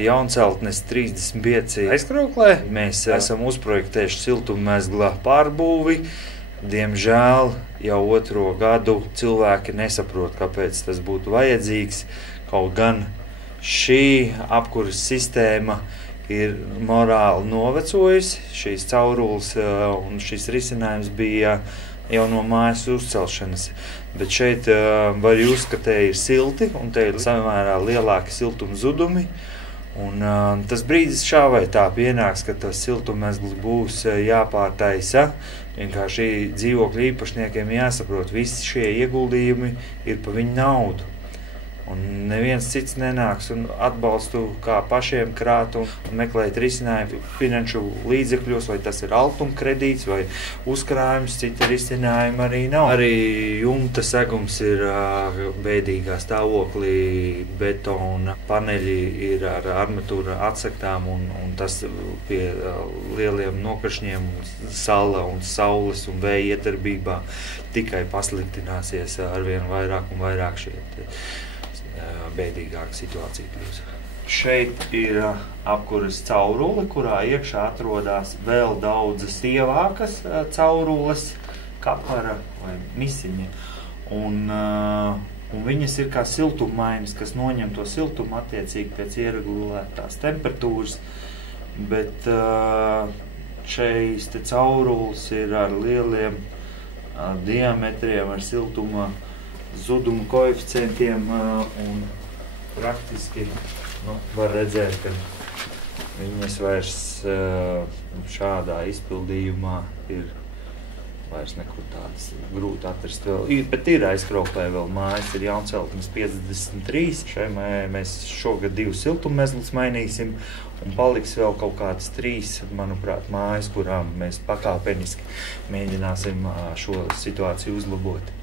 jaunceltnes 35 aizkrauklē. Mēs esam uzprojektējuši siltummezgla pārbūvi. Diemžēl jau otro gadu cilvēki nesaprot, kāpēc tas būtu vajadzīgs. Kaut gan šī apkuras sistēma ir morāli novecojusi. Šīs caurules un šis risinājums bija jau no mājas uzcelšanas. Bet šeit var just, ka te ir silti un te ir samērā lielāki siltuma zudumi. Un, tas brīdis šā vai tā pienāks, ka tas siltummezgls būs jāpārtaisa. Vienkārši dzīvokļu īpašniekiem jāsaprot, visi šie ieguldījumi ir pa viņu naudu. Un neviens cits nenāks un atbalstu kā pašiem krāt un meklēt risinājumu finanšu līdzekļos, vai tas ir altuma kredīts vai uzkrājums, cita risinājuma arī nav. Arī jumta segums ir bēdīgā stāvoklī, betona paneļi ir ar armatūra atsaktām un tas pie lieliem nokrišņiem sala un saules un vēja iedarbībā tikai pasliktināsies arvien vairāk un vairāk šie bēdīgāka situācija kļūs. Šeit ir apkuras caurule, kurā iekšā atrodas vēl daudzas tievākas caurules, kapara vai misiņa. Un viņas ir kā siltummaiņas, kas noņem to siltumu attiecīgi pēc ieregulētās temperatūras. Bet šeit caurules ir ar lieliem diametriem, ar siltuma zudumu koeficientiem un praktiski var redzēt, ka viņas vairs šādā izpildījumā ir vairs nekur tādas grūti atrast vēl. Bet ir aizkrauklē vēl mājas, ir jaunceltnes 53. Šai mēs šogad 2 siltummezglus mainīsim un paliks vēl kaut kādas 3, manuprāt, mājas, kurām mēs pakāpeniski mēģināsim šo situāciju uzlabot.